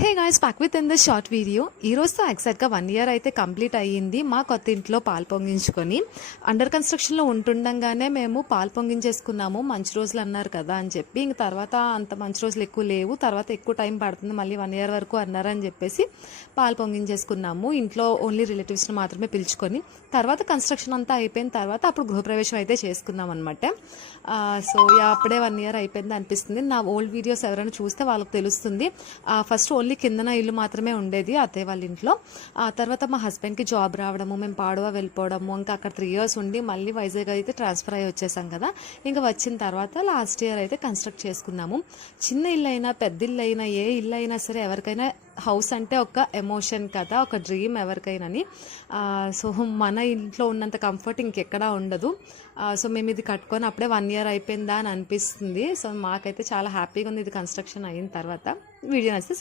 Hey guys, back with in this short video. ఈ రోజుతో ఎగ్జాక్ట్గా 1 year అయితే కంప్లీట్ అయ్యింది మా కొత్త ఇంట్లో పాలు పొంగించుకొని. అండర్ కన్స్ట్రక్షన్లో ఉంటుండగానే మేము పాలు పొంగించేసుకున్నాము. మంచి రోజులు అన్నారు కదా అని చెప్పి. ఇంక తర్వాత అంత మంచి రోజులు ఎక్కువ లేవు, తర్వాత ఎక్కువ టైం పడుతుంది, మళ్ళీ 1 year వరకు అన్నారని చెప్పేసి పాలు పొంగించేసుకున్నాము. ఇంట్లో ఓన్లీ రిలేటివ్స్ని మాత్రమే పిలుచుకొని. తర్వాత కన్స్ట్రక్షన్ అంతా అయిపోయిన తర్వాత అప్పుడు గృహప్రవేశం అయితే చేసుకున్నాం అనమాట. సో అప్పుడే 1 year అయిపోయింది అనిపిస్తుంది. నా ఓల్డ్ వీడియోస్ ఎవరైనా చూస్తే వాళ్ళకి తెలుస్తుంది. ఫస్ట్ ఓన్లీ కిందన ఇల్లు మాత్రమే ఉండేది అత్తయ్య వాళ్ళ ఇంట్లో. ఆ తర్వాత మా హస్బెండ్కి జాబ్ రావడము, మేము పాడువ వెళ్ళిపోవడము, ఇంకా అక్కడ 3 years ఉండి మళ్ళీ వైజాగ్ అయితే ట్రాన్స్ఫర్ అయ్యి వచ్చేసాం కదా. ఇంకా వచ్చిన తర్వాత లాస్ట్ ఇయర్ అయితే కన్స్ట్రక్ట్ చేసుకున్నాము. చిన్న ఇల్లు అయినా పెద్ద ఇల్లు అయినా ఏ ఇల్లు అయినా సరే ఎవరికైనా హౌస్ అంటే ఒక ఎమోషన్ కదా, ఒక డ్రీమ్ ఎవరికైనాని. సో మన ఇంట్లో ఉన్నంత కంఫర్ట్ ఇంకెక్కడా ఉండదు. సో మేము ఇది కట్టుకొని అప్పుడే 1 year అయిపోయిందా అని అనిపిస్తుంది. సో మాకైతే చాలా హ్యాపీగా ఉంది ఇది కన్స్ట్రక్షన్ అయిన తర్వాత. వీడియో నచ్చితే